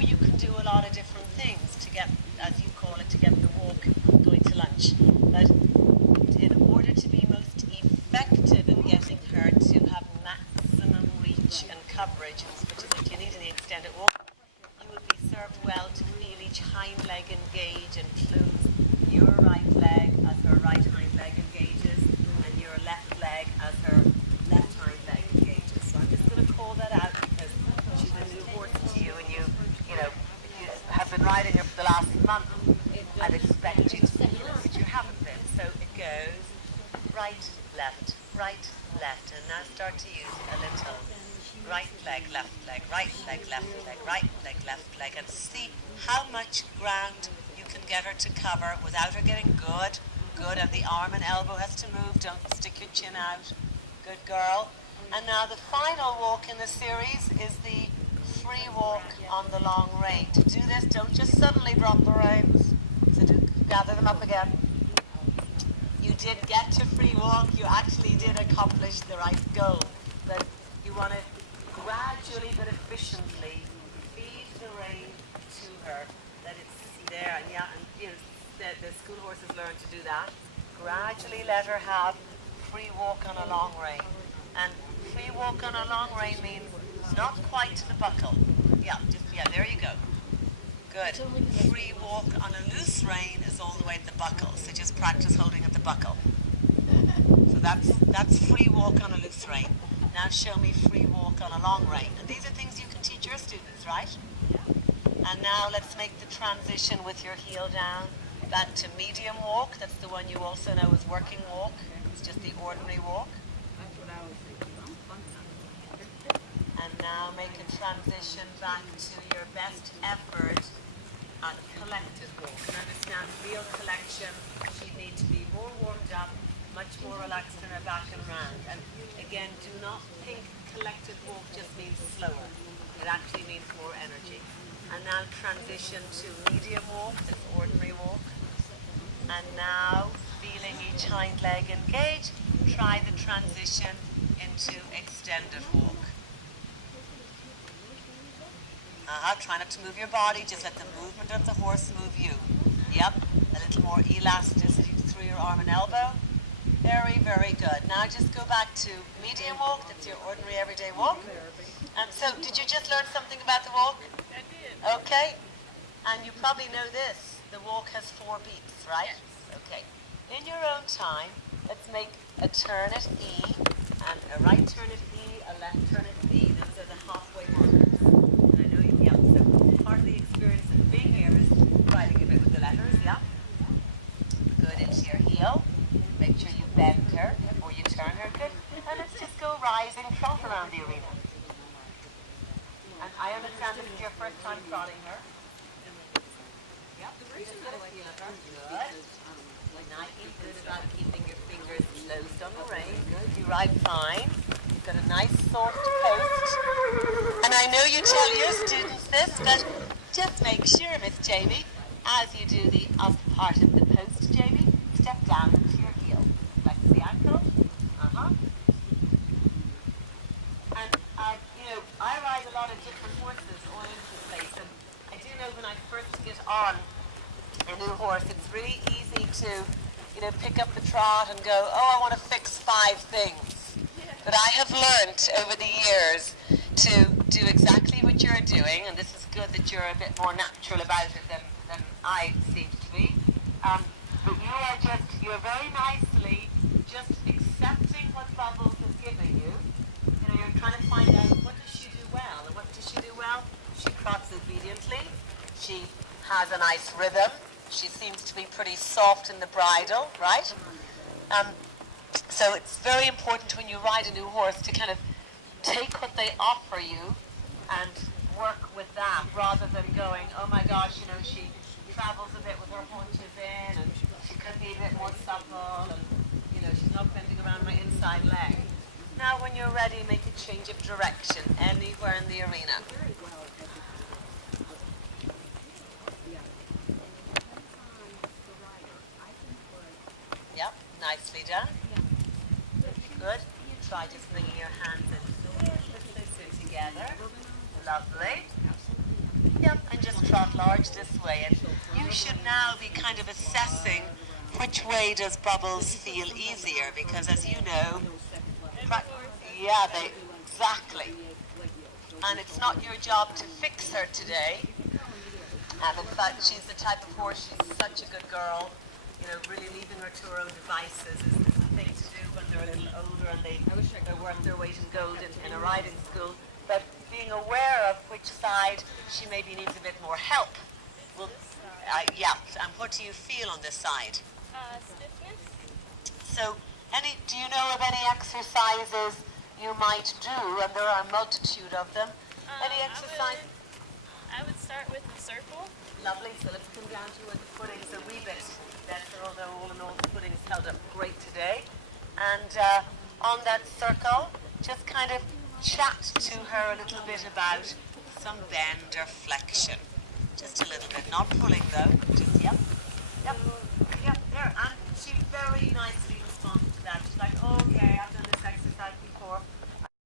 You can do a lot of different things to get, as you call it, to get the walk going to lunch. But in order to be most effective in getting her to have maximum reach and coverage, which is what you need in the extended walk, you would be served well to feel each hind leg engage and close your right leg as her right hind leg engages, and your left leg as her left hind leg engages. So I'm just going to call that out because she's a new horse to you, and you have been riding her for the last month. I'd expect you to feel it, but you haven't been. So it goes right, left, and now start to use a little right leg, left leg, right leg, left leg, right leg, left leg, and see how much ground you can get her to cover without her getting good, and the arm and elbow has to move, don't stick your chin out, good girl. And now the final walk in the series is the free walk on the long rein. To do this, don't just suddenly drop the reins, so gather them up again. You did get to free walk, you actually did accomplish the right goal, but you want to gradually but efficiently feed the rein to her, that it's there, and the school horses learn to do that. Gradually let her have free walk on a long rein, and free walk on a long rein means not quite to the buckle. There you go. Good. Free walk on a loose rein is all the way to the buckle, so just practice holding at the buckle. So that's free walk on a loose rein. Now show me free walk on a long rein. And these are things you can teach your students, right? And now let's make the transition with your heel down back to medium walk. That's the one you also know as working walk. It's just the ordinary walk. And now make a transition back to your best effort at collected walk. And understand real collection, she'd need to be more warmed up, much more relaxed in her back and round. And again, do not think collected walk just means slower. It actually means more energy. And now transition to medium walk, this ordinary walk. And now, feeling each hind leg engage, try the transition into extended walk. Try not to move your body, just let the movement of the horse move you. Yep, a little more elasticity through your arm and elbow. Very, very good. Now just go back to medium walk, that's your ordinary everyday walk. So did you just learn something about the walk? I did. Okay, and you probably know this, the walk has 4 beats, right? Yes. Okay, in your own time, let's make a turn at E, and a right turn at E, a left turn at B. Those are the halfway markers. So part of the experience of being here is writing a bit with the letters, yeah? Good, into your heel. Make sure you bend her before you turn her, good. And let's just go rising trot around the arena. And I understand this is your first time trotting her. Yep, good. Nike, good about keeping your fingers closed on the rein. Good, you ride fine. You've got a nice soft post. And I know you tell your students this, but just make sure, Miss Jaimee, as you do the up part of the post, Jaimee, step down into your heel. Flex the ankle. And, I ride a lot of different horses all over the place. And I do know when I first get on a new horse, it's really easy to, pick up the trot and go, I want to fix 5 things. But I have learnt over the years to do exactly what you're doing, and this is good that you're a bit more natural about it than I seem to be. But you're very nicely just accepting what Bubbles is giving you. You're trying to find out what does she do well, and what does she do well? She trots obediently. She has a nice rhythm. She seems to be pretty soft in the bridle, right? So it's very important when you ride a new horse to kind of take what they offer you and work with that rather than going, oh my gosh, she travels a bit with her haunches in and she could be a bit more supple and, she's not bending around my inside leg. Now when you're ready, make a change of direction anywhere in the arena. Yep, nicely done. Good. Try just bringing your hands in closer together. Lovely. Yep. trot large this way, and you should now be kind of assessing which way does Bubbles feel easier, because as you know, yeah, exactly. And it's not your job to fix her today. And in fact, she's the type of horse, she's such a good girl. You know, really leaving her to her own devices is the thing to do when they're a little older and they're worth their weight in gold in a riding school. But being aware of which side she maybe needs a bit more help. Well, yeah, and what do you feel on this side? Stiffness. So, do you know of any exercises you might do? And there are a multitude of them. Any exercise? I would start with the circle. Lovely. So let's come down to where the footing's a wee bit better, although all in all the footing's held up great today. And on that circle, just kind of chat to her a little bit about some bend or flexion. Just a little bit, not pulling though. Just yep, there. And she very nicely